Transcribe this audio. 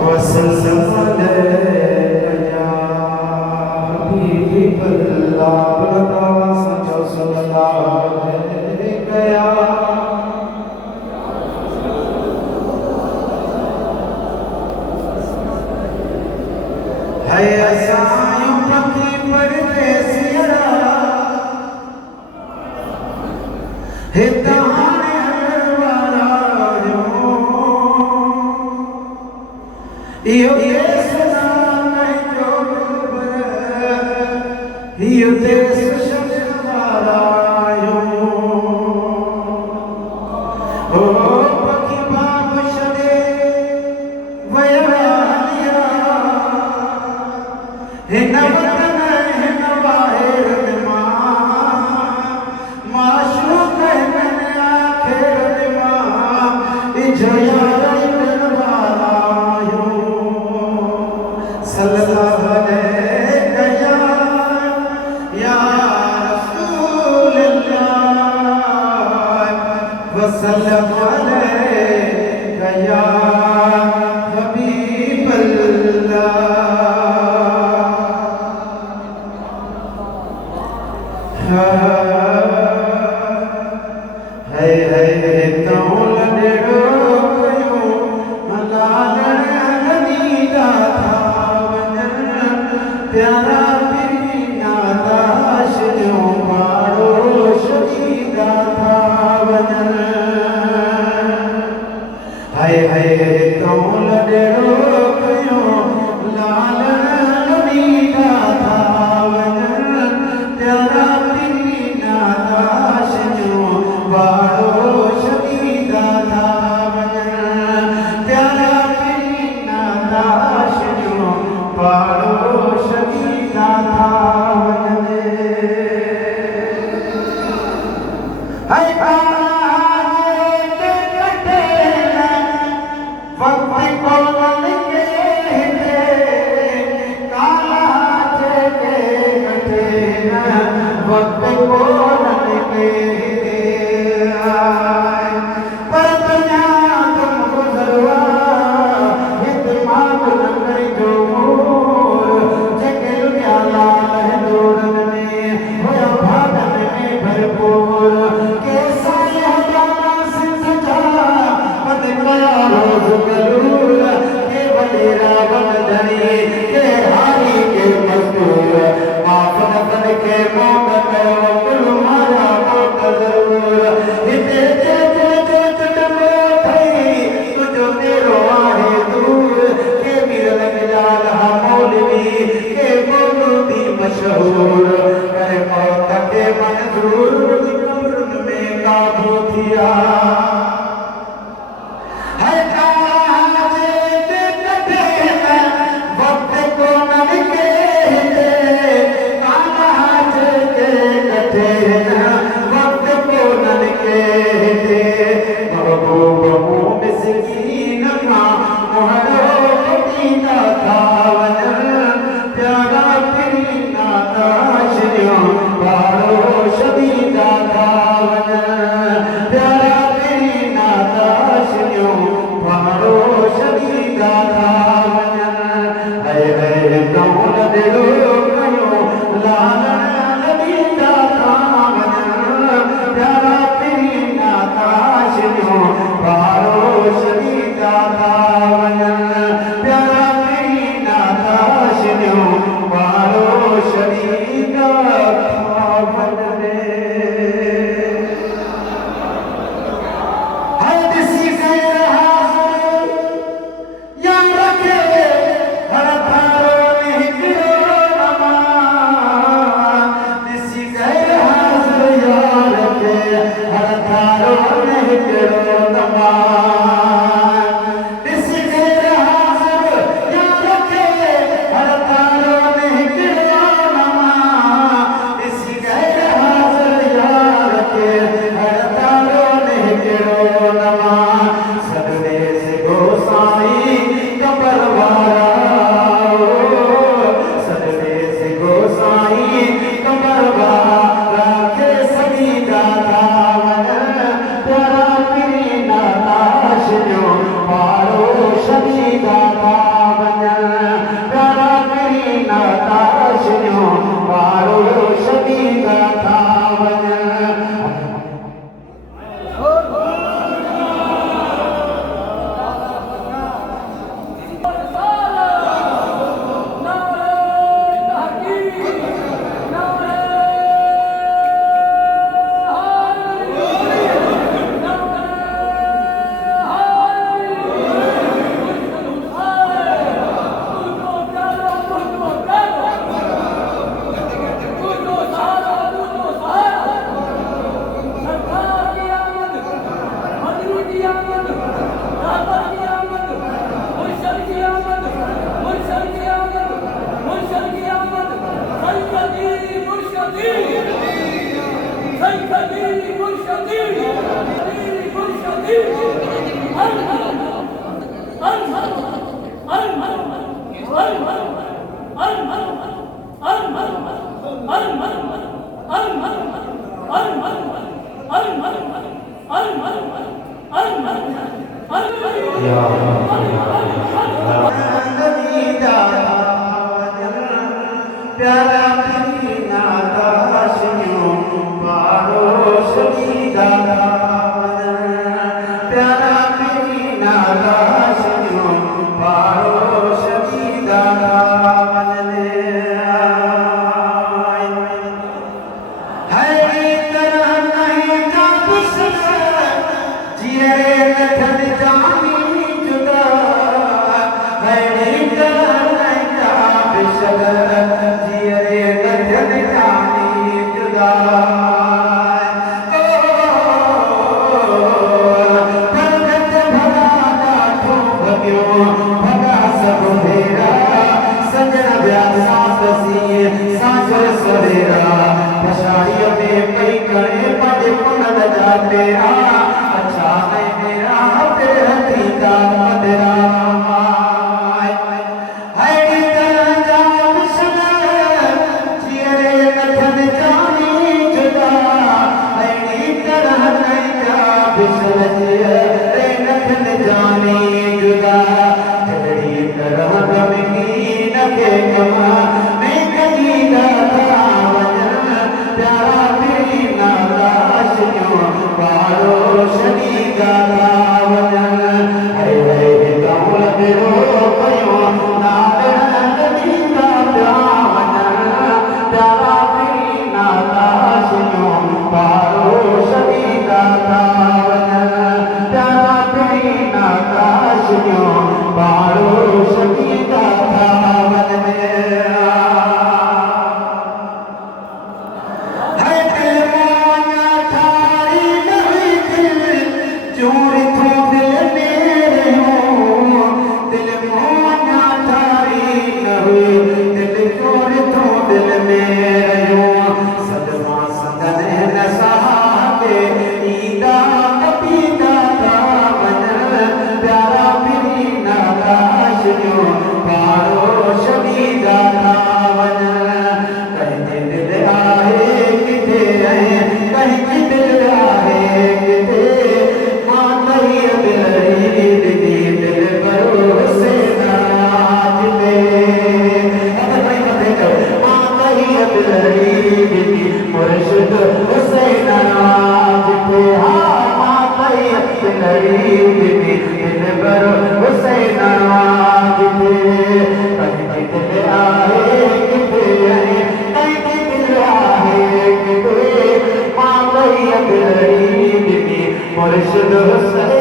वसल्लम अलैका या हबीबल्लाह सल्लल्लाहु अलैका या है असायूं पखी परदेसिया हिताने हरवारा जो इहो देश नहीं जो इहो देश शमवारा जो ओ पखी बाप छॾे वया हिन वतन हिन वाहिर माशूक हिन आखिर इजयार वारा सल्लल्लाहु अलैका या रसूल अल्लाह वसल्लम अलैका या हबीब अल्लाह है तो लड़ो कयो लालण हनीदा था वञन प्यारा पीना दाशो मारो शहीदा था वञन है तो लड़ो कयो लालण हनीदा था वञन प्यारा कमर वाला के सभी दाता प्यारा पीना दाशियों पारोश की दादा प्यारा पीना दाशियों पारोश की दादा है तरह नहीं का जिए लखन जानी जुदा है तरह नहीं का अच्छा है मेरा तेरा मदरा मुर्शिद